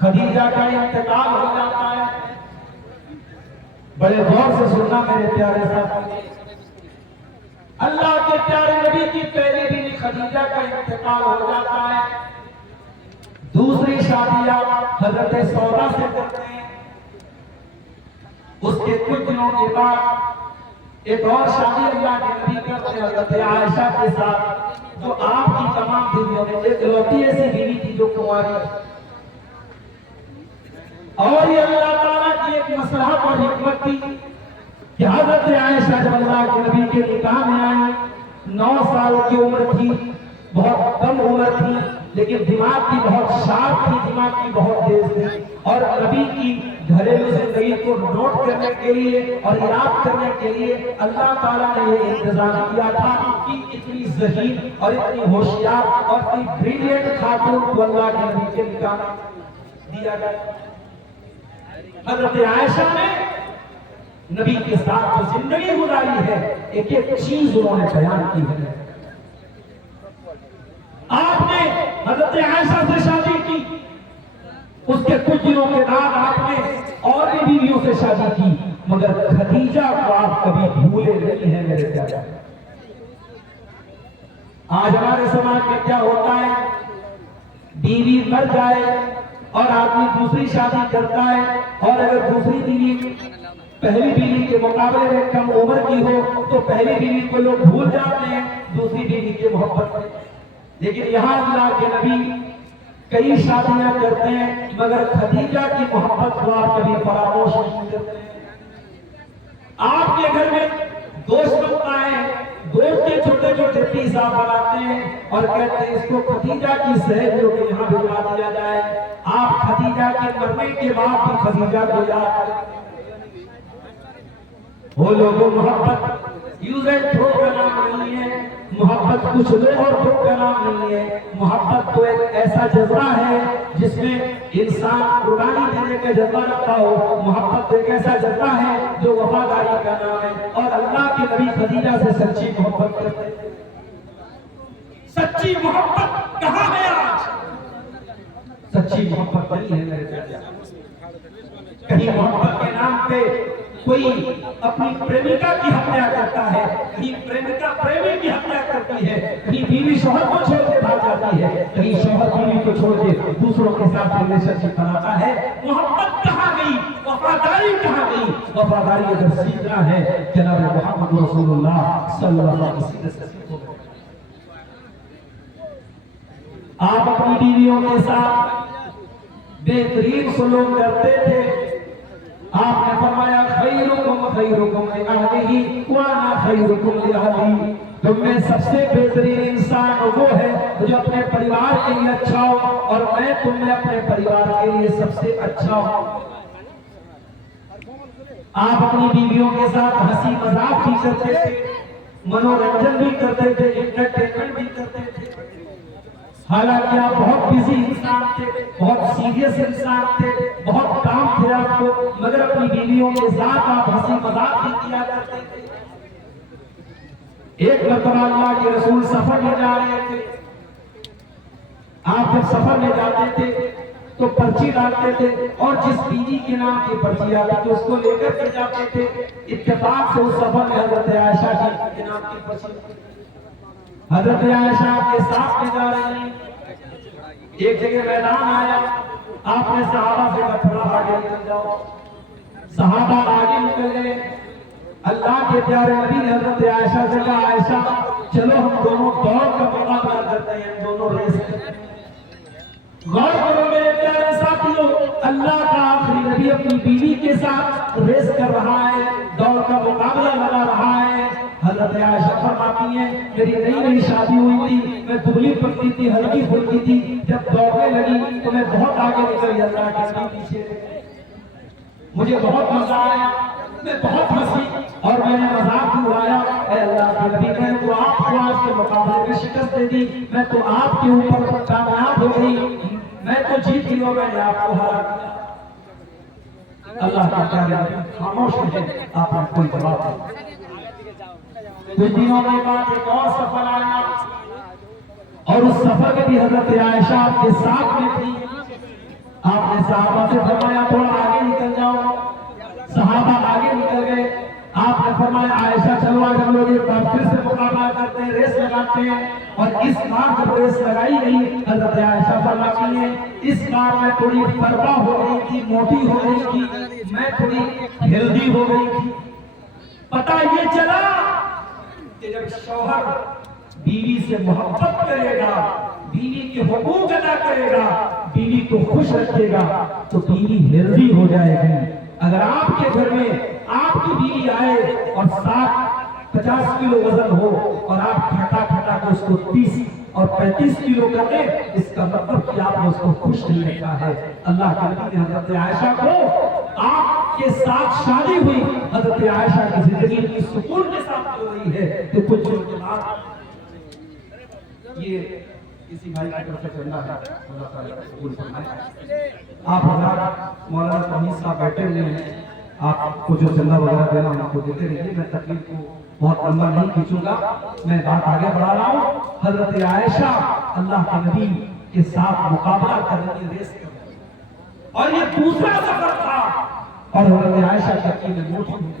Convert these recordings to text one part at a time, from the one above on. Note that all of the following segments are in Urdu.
خدیجہ کا انتقال ہو جاتا ہے. بڑے غور سے سننا میرے پیارے ساتھی، اللہ کے پیارے نبی کی پہلی بیوی خدیجہ کا انتقال ہو جاتا ہے. دوسری شادی آپ حضرت سودا سے کرتے ہیں. اس کے کچھ دنوں کے بعد ایک اور شادی اللہ کے نبی کرتے ہیں حضرت عائشہ کے ساتھ، جو آپ کی تمام بیویوں میں ایک لوٹی ایسی بیوی تھی جو کنواری. اور یہ اللہ تعالیٰ کی ایک مصلحت اور حکمت تھی کہ حضرت عائشہ جب اللہ کے نبی کے نکاح میں آئی، 9 سال کی عمر تھی، بہت کم عمر تھی، لیکن دماغ کی بہت شارپ تھی، دماغ کی بہت تیز تھی. اور نبی کی گھریلو زندگی کو نوٹ کرنے کے لیے اور یاد کرنے کے لیے اللہ تعالیٰ نے یہ انتظام کیا تھا کہ اتنی ذہین اور اتنی ہوشیار اور اتنی بریلینٹ خاتون کو اللہ کے نبی کے نکاح دیا گیا. حضرت عائشہ نے نبی کے ساتھ جو زندگی گزاری ہے، ایک ایک چیز انہوں نے بیان کی ہے. آپ نے حضرت عائشہ سے شادی کی، اس کے کچھ دنوں کے بعد آپ نے اور بھی بیویوں سے شادی کی، مگر خدیجہ کو آپ کبھی بھولے نہیں ہیں میرے پیارے. آج ہمارے سماج میں کیا ہوتا ہے، بیوی مر جائے اور آدمی دوسری شادی کرتا ہے، اور اگر دوسری بیوی پہلی بیوی کے مقابلے میں کم عمر کی ہو تو پہلی بیوی کو لوگ بھول جاتے ہیں دوسری بیوی کے محبت میں. لیکن یہاں اللہ کے نبی کئی شادیاں کرتے ہیں، مگر خدیجہ کی محبت کو آپ کبھی فراموش نہیں کرتے. آپ کے گھر میں گوشت بنتا ہے، گوشت کے چھوٹے چھوٹے پیس آپ بناتے ہیں اور کہتے ہیں اس کو خدیجہ کی صحت جو کہ یہاں بھجوا دیا جائے. آپ خدیجہ کے مرنے کے بعد بھی خدیجہ کو یاد کرتے ہیں. وہ لوگوں محبت یوز اینڈ تھرو کا نام نہیں ہے، محبت کچھ لو اور تھرو کا نام نہیں ہے. محبت تو ایک ایسا جذبہ ہے جس میں انسان قربانی دینے کا جذبہ رکھتا ہو. محبت ایک ایسا جذبہ ہے جو وفاداری کا نام ہے. اور اللہ کے نبی خدیجہ سے سچی محبت کرتے ہیں. سچی محبت کہاں ہے آج؟ سچی محبت نہیں ہے میرے پیارے. کہیں محبت کے نام پہ کوئی اپنی پریمکا کی ہتیا کرتا ہے، کہیں پریمکا پریمی کی ہتیا کرتی ہے، کہیں بیوی شوہر کو چھوڑ کے بھاگ جاتی ہے، کہیں شوہر بیوی کو چھوڑ کے دوسروں کے ساتھ ریلیشن شپ بناتا ہے. محبت کہاں گئی؟ وفاداری کہاں گئی؟ وفاداری اگر سیکھنا ہے جناب محمد رسول اللہ صلی اللہ علیہ وسلم سے سیکھو. آپ اپنی بیویوں کے ساتھ بہترین سلوک کرتے تھے. آپ نے فرمایا خیرکم خیرکم لأہلہ وانا خیرکم لأہلی. تم میں سب سے بہترین انسان وہ ہے جو اپنے پریوار کے لیے اچھا ہو، اور میں تم میں اپنے پریوار کے لیے سب سے اچھا ہوں. آپ اپنی بیویوں کے ساتھ ہنسی مذاق بھی کرتے تھے، منورنجن بھی کرتے تھے، انٹرٹینمنٹ بھی کرتے تھے. حالانکہ آپ بہت بزی انسان تھے، بہت سیریس انسان تھے، بہت کام تھے آپ کو، مگر اپنی بیویوں کے ساتھ آپ ہنسی مذاق بھی کیا کرتے تھے. ایک مرتبہ اللہ کے رسول سفر میں جا رہے تھے. آپ جب سفر میں جاتے تھے تو پرچی ڈالتے تھے، اور جس بیوی کے نام کی پرچی آتی تھی اس کو لے کر کے جاتے تھے. اتفاق سے اس سفر میں حضرت عائشہ کے نام کی پرچی، حضرت عائشہ کے ساتھ میں جا رہی ہیں. ایک جگہ میدان آیا، آپ نے صحابہ سے کہا تھوڑا آگے نکل جاؤ. صحابہ آگے نکل گئے. اللہ کے پیارے نبی نے حضرت عائشہ سے کہا عائشہ چلو ہم دونوں دوڑ کا مقابلہ کرتے ہیں، ہم دونوں ریس کرتے ہیں. غور کرو میرے پیارے ساتھیوں، اللہ کا آخری نبی اپنی بیوی کے ساتھ ریس کر رہا ہے، دوڑ کا مقابلہ لگا رہا ہے. حضرت عائشہ فرماتی ہیں میری نئی نئی شادی ہوئی تھی، میں دبلی پتلی تھی، ہلکی پھلکی تھی، جب دوڑنے لگی تو میں بہت آگے نکل اللہ کے نبی پیچھے. مجھے بہت مزہ آیا، میں بہت ہنسی اور میں نے مذاق بھی اڑایا. اے اللہ کے نبی میں تو آپ کو آج کے مقابلے میں شکست دے دی، میں تو آپ کے اوپر کامیاب ہو گئی، میں تو جیت گئی اور میں نے آپ کو ہرا دیا. اللہ کا پیارے خاموش ہے، آپ نے کوئی جواب نہیں. کچھ دنوں کے بعد ایک اور سفر آیا، اور اس سفر میں بھی حضرت عائشہ آپ کے ساتھ میں تھی. آپ نے صحابہ سے فرمایا تھوڑا آگے نکل جاؤ، صحابہ آگے نکل گئے۔ آپ نے فرمایا عائشہ چلو آج ہم لوگ ایک بار پھر سے مقابلہ کرتے ہیں، ریس لگاتے ہیں۔ اور اس بار جب ریس لگائی گئی، حضرت عائشہ فرماتی ہیں اس بار میں تھوڑی فربا ہو گئی تھی، موٹی ہو گئی تھی، میں تھوڑی ہیلدی ہو گئی تھی۔ پتہ یہ چلا کہ جب شوہر بیوی سے محبت کرے گا، بیوی کے حقوق ادا کرے گا، بیوی کو خوش رکھے گا تو بیوی ہیلدی ہو جائے گی۔ اگر آپ کے گھر میں آپ کی بیوی آئے اور 50 کلو وزن ہو اور آپ کھٹا کھٹا کو اس کو 30 اور 35 کلو کر دیں، اس کا مطلب کہ آپ نے اس کو خوش نہیں رکھا ہے۔ اللہ کے نبی نے حضرت عائشہ کو، آپ کے ساتھ شادی ہوئی، حضرت عائشہ کی زندگی اتنی سکون کے ساتھ ہو رہی ہے کہ کچھ دنوں کے بعد یہ کسی بھائی کی طرف سے چلنا ہے، اللہ تعالیٰ قبول فرمائے۔ آپ حضرات مولانا توحید صاحب بیٹھے ہوئے ہیں، آپ کو جو چندہ وغیرہ دینا ہم کو دیتے رہیے۔ میں تقریر کو بہت لمبا نہیں کھینچوں گا، میں بات آگے بڑھا رہا ہوں۔ حضرت عائشہ اللہ کے نبی کے ساتھ مقابلہ کرنے کی ریس کر رہی ہے، اور یہ دوسرا سفر تھا، اور حضرت عائشہ تقریر میں موٹی ہوئی۔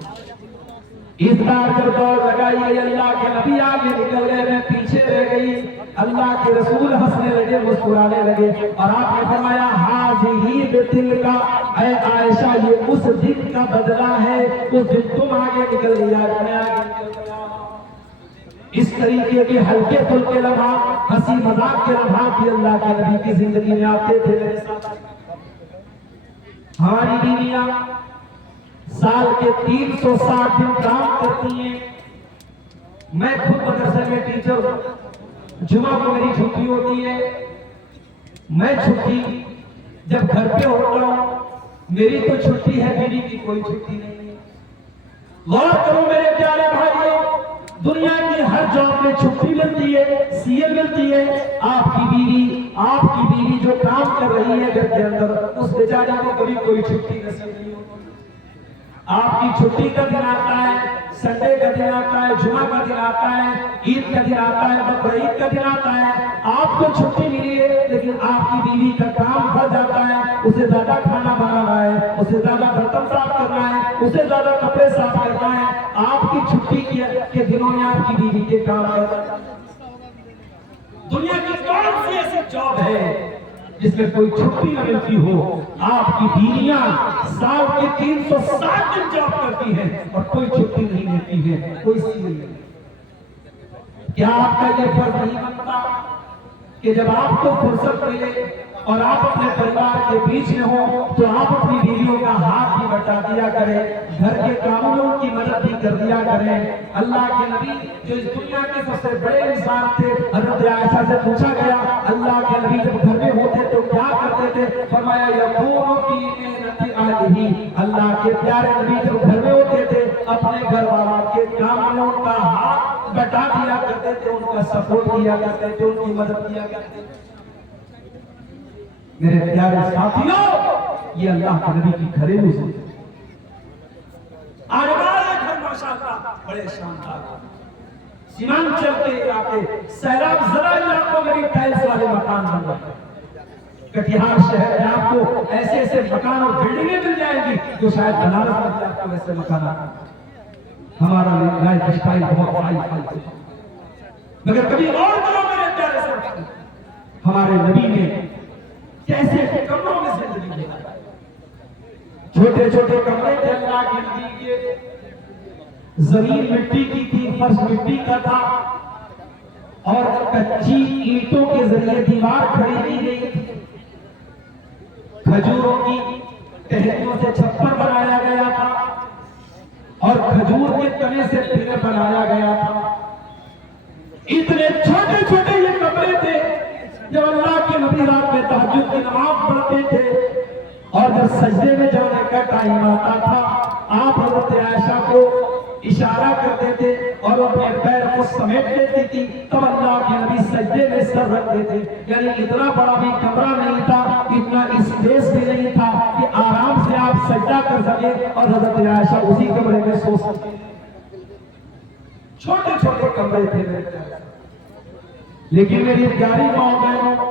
اس بار جب دوڑ لگائی گئی، اللہ کے نبی آگے نکل گئے، میں پیچھے رہ گئی۔ اللہ کے رسول ہنسنے لگے، مسکرانے لگے، اور آپ نے فرمایا ہاذی بتل کا، اے عائشہ یہ اس دن کا بدلہ ہے، اس دن تم آگے نکل گئی، آج میں آگے نکل گیا۔ اس طریقے کے ہلکے پھلکے لمحات، ہنسی مذاق کے لمحات بھی اللہ کے نبی کی زندگی میں آتے تھے میرے ساتھ۔ ہماری بیویاں سال کے 360 دن کام کرتی ہیں۔ میں خود مدرسے میں ٹیچر ہوں، جمعہ کو میری چھٹی ہوتی ہے۔ میں چھٹی جب گھر پہ ہوتا ہوں، میری تو چھٹی ہے، بیوی کی کوئی چھٹی نہیں ہے۔ غور کرو میرے پیارے بھائیوں، دنیا کی ہر جاب میں چھٹی ملتی ہے، سی ایل ملتی ہے۔ آپ کی بیوی جو کام کر رہی ہے گھر کے اندر، اس بیچاری کو کبھی کوئی چھٹی نصیب نہیں ہوتی۔ آپ کی چھٹی کا دن آتا ہے، سنڈے کا دن آتا ہے، جمعہ کا دن آتا ہے، عید کا دن آتا ہے، بقرعید کا دن آتا ہے، آپ کو چھٹی ملی ہے، لیکن آپ کی بیوی کا کام بڑھ جاتا ہے، اسے زیادہ کھانا بنانا ہے، اسے زیادہ برتن صاف کرنا ہے، اسے زیادہ کپڑے صاف کرنا ہے۔ آپ کی چھٹی کے دنوں میں آپ کی بیوی کے کام بڑھ جاتا ہے۔ دنیا کی کون سی ایسی جاب ہے جس میں کوئی چھٹی نہ ملتی ہو؟ آپ کی بیویاں سال کے 360 دن جاب کرتی ہیں اور کوئی چھٹی نہیں ملتی ہے، کوئی سی نہیں۔ کیا آپ کا یہ فرض نہیں بنتا کہ جب آپ کو فرصت ملے اور آپ اپنے پریوار کے بیچ میں ہوں تو آپ اپنی بیویوں کا ہاتھ بھی بٹا دیا کریں، گھر کے کاموں کی مدد بھی کر دیا کریں؟ اللہ کے نبی جو اس دنیا کے سب سے بڑے انسان تھے، حضرت عائشہ سے پوچھا گیا اللہ کے نبی جب گھر میں ہوتے تو کیا کرتے تھے؟ فرمایا یقوم فی محنت اہلہ، اللہ کے پیارے نبی جب گھر میں ہوتے تھے اپنے گھر والوں کے کاموں کا ہاتھ بٹا دیا کرتے تھے، ان کا سپورٹ کیا کرتے تھے، ان کی مدد کیا کرتے تھے۔ میرے پیارے ساتھیوں، یہ اللہ کے نبی کی گھریلو زندگی۔ آج ہمارے گھر ماشاءاللہ بڑے شاندار سیمانچل کے علاقے، سیلاب زدہ علاقوں میں بھی ٹائلس والے مکان بن رہے ہیں۔ کٹیہار شہر میں آپ کو ایسے ایسے مکان اور بلڈنگیں مل جائیں گی جو شاید بنارس میں آپ کو ایسے مکانات۔ ہمارا لائف اسٹائل بہت ہائی فائی، مگر کبھی اور کرو میرے پیارے ساتھی، ہمارے نبی نے کیسے کمروں میں زندگی گزاری۔ چھوٹے چھوٹے کمرے تھے اللہ کے نبی کے، زمین مٹی کی تھی، فرش مٹی کا تھا، اور کچی اینٹوں کے ذریعے دیوار کھڑی کی گئی تھی۔ کھجوروں کی ٹہنیوں سے چھپر بنایا گیا تھا اور کھجور کے تنے سے پلر بنایا گیا تھا۔ اتنے چھوٹے چھوٹے یہ کمرے تھے، جب اللہ کے نبی رات میں تہجد کی نماز پڑھتے تھے اور جب سجدے میں جانے کا ٹائم آتا تھا، آپ حضرت عائشہ کو اشارہ کرتے تھے اور اپنے پیر کو سمیٹ دیتی تھی، تب اللہ کے نبی سجدے میں سر رکھتے تھے۔ یعنی اتنا بڑا بھی کمرہ نہیں تھا، اتنا اسپیس بھی نہیں تھا کہ آرام سے آپ سجدہ کر سکے اور حضرت عائشہ اسی کمرے میں سو سکے۔ چھوٹے چھوٹے کمرے تھے میرے، لیکن میری پیاری ماں بہنوں،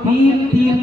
3-3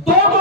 2-2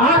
8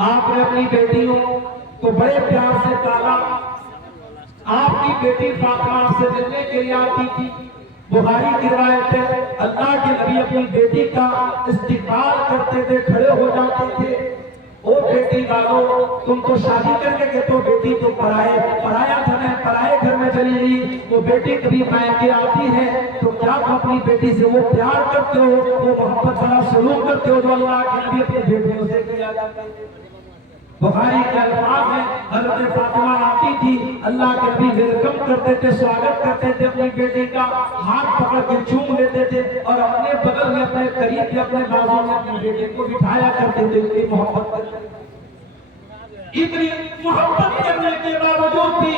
آپ نے اپنی بیٹیوں کو بڑے پیار سے پالا. آپ کی بیٹی فاطمہ آپ سے ملنے کے لیے آتی تھی. بخاری کی روایت ہے اللہ کے نبی اپنی بیٹی کا استقبال کرتے تھے, کھڑے ہو جاتے تھے. او بیٹی والو, تم تو شادی کر کے گئے تو بیٹی تو پرایا گھر ہے, پرائے گھر میں چلی گئی. وہ بیٹی کبھی مائکے آتی ہے تو کیا تم اپنی بیٹی سے وہ پیار کرتے ہو, وہ محبت بڑا سلوک کرتے ہو جو اللہ کے نبی اپنی بیٹیوں سے کیا جاتا ہے؟ بخاری کے الفاظ میں حضرت فاطمہ آتی تھی, اللہ کے نبی ویلکم کرتے تھے, سواگت کرتے تھے, اپنی بیٹی کا ہاتھ پکڑ کے چوم لیتے تھے اور اپنے بغل میں اپنے قریب میں اپنے بازو میں اپنی بیٹی کو بٹھایا کرتے تھے. اتنی محبت کرتے تھے. اتنی محبت کرنے کے باوجود بھی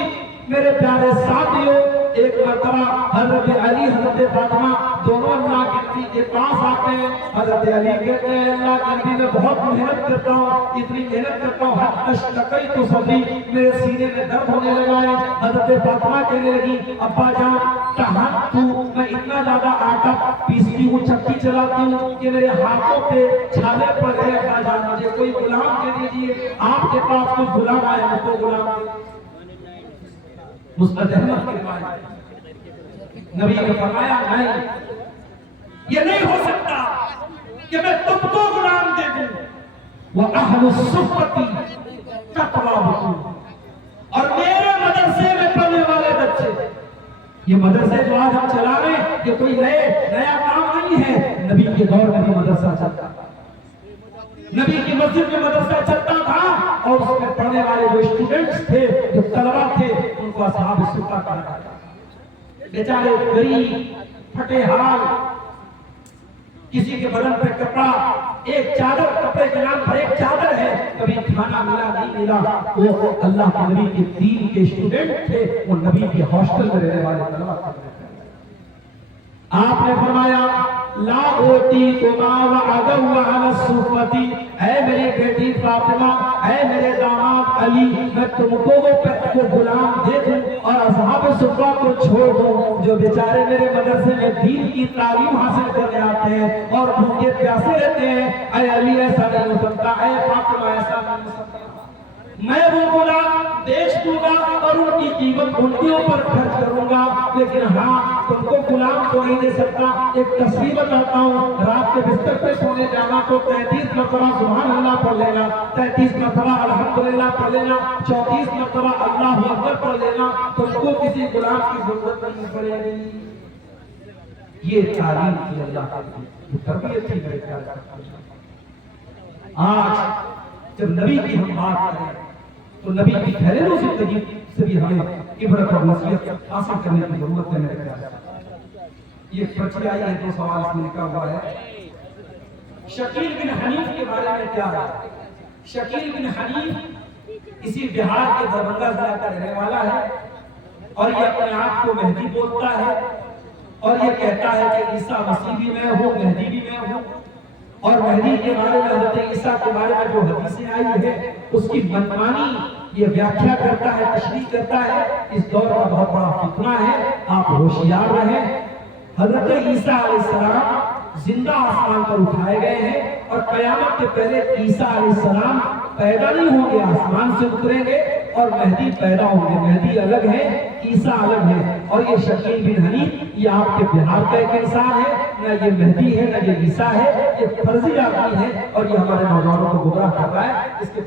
میرے پیارے ساتھیوں, ایک مرتبہ حضرت علی حضرت فاطمہ دونوں اللہ کے نبی کے پاس آتے ہیں. حضرت علی کہتے ہیں اللہ کے نبی میں بہت محنت کرتا ہوں, اتنی محنت کرتا ہوں, حتی اشتقیت صدری, میرے سینے میں درد ہونے لگا ہے. حضرت فاطمہ کہنے لگی ابا جان تہنت تو, میں اتنا زیادہ آٹا پیستی ہوں, چکی چلاتی ہوں کہ میرے ہاتھوں پہ چھالے پڑ گئے. ابا جان مجھے کوئی غلام دے دیجیے, آپ کے پاس کوئی غلام آیا مجھ کو غلام دے. مستد احمد کے پاس نبی نے فرمایا نہیں, یہ نہیں ہو سکتا کہ میں تم کو غلام دے دوں. وَأَهْلُ الصُّفَّةِ تَقْوَابُكُمْ, اور میرے مدرسے میں پڑھنے والے بچے, یہ مدرسے جو آج ہم چلا رہے ہیں یہ کوئی نیا کام نہیں ہے. نبی کے دور میں بھی مدرسہ چلتا تھا, نبی کی مسجد میں مدرسہ چلتا تھا, اور اس میں پڑھنے والے جو اسٹوڈنٹس تھے, جو طلبہ تھے, ان کو اصحاب الصفہ کہا جاتا تھا. بیچارے غریب, پھٹے حال, کسی کے بدن پہ کپڑا, ایک چادر, کپڑے کے نام پر ایک چادر ہے, کبھی کھانا ملا نہیں ملا. وہ اللہ کے نبی کے دین کے اسٹوڈنٹ تھے, وہ نبی کے ہاسٹل میں رہنے والے طلبہ تھے. آپ نے فرمایا لا اوتیکما وعدوا علی الصفتی, اے میری بیٹی فاطمہ, اے میرے داماد علی, میں تم کو وہ غلام دے دوں اور اصحاب صفہ کو چھوڑ دوں جو بیچارے میرے مدرسے میں دین کی تعلیم حاصل کرنے آتے ہیں اور بھوکے پیاسے رہتے ہیں. اے علی ایسا نہیں ہو سکتا, اے فاطمہ ایسا نہیں ہو سکتا. میں وہ غلام بیچ دوں گا اور ان کی قیمت ان کے اوپر خرچ کروں گا, لیکن ہاں تم کو غلام تو نہیں دے سکتا. ایک تصویر بتاتا ہوں, رات کے بستر پہ سونے جانا تو 33 مرتبہ سبحان اللہ پڑھ لینا, 33 مرتبہ الحمدللہ پڑھ لینا, 34 مرتبہ اللہ اکبر پڑھ لینا, تم کو کسی غلام کی ضرورت نہیں پڑے گی. یہ تعلیم تھی اللہ کی, تربیت تھی میرے پیارے. آج جب نبی کی ہم بات کریں تو نبی کی گھریلو زندگی سے بھی ہمیں عبرت اور نصیحت حاصل کرنے کی ضرورت ہے میرے پیارے. یہ پرچی آئی ہے, 2 سوال اس میں لکھا ہوا ہے. شکیل بن حنیف کے بارے میں کیا ہے؟ شکیل بن حنیف اسی بہار کے دربھنگہ ضلع کا رہنے والا ہے, اور یہ اپنے آپ کو مہدی بولتا ہے, اور یہ کہتا ہے کہ عیسیٰ مسیح بھی میں ہوں, مہدی بھی میں ہوں. اور مہدی کے بارے میں, حضرت عیسیٰ کے بارے میں جو حدیثیں آئی ہے اس کی منمانی یہ ویاخیا کرتا ہے, تشریح کرتا ہے. اس دور کا بہت بڑا فتنہ ہے, آپ ہوشیار رہیں. حضرت عیسیٰ علیہ السلام زندہ آسمان پر اٹھائے گئے ہیں, اور قیامت کے پہلے عیسیٰ علیہ السلام پیدا نہیں ہوں گے, آسمان سے اتریں گے اور مہدی پیدا ہوں گے. مہدی الگ ہے, عیسیٰ الگ ہے. اور یہ شکیل بن حنیف یہ آپ کے بہار کا ایک انسان ہے, نہ یہ مہدی ہے نہ یہ عیسیٰ ہے, یہ فرضی آدمی ہے, اور یہ ہمارے نوجوانوں کو گمراہ کر رہا ہے. اس کے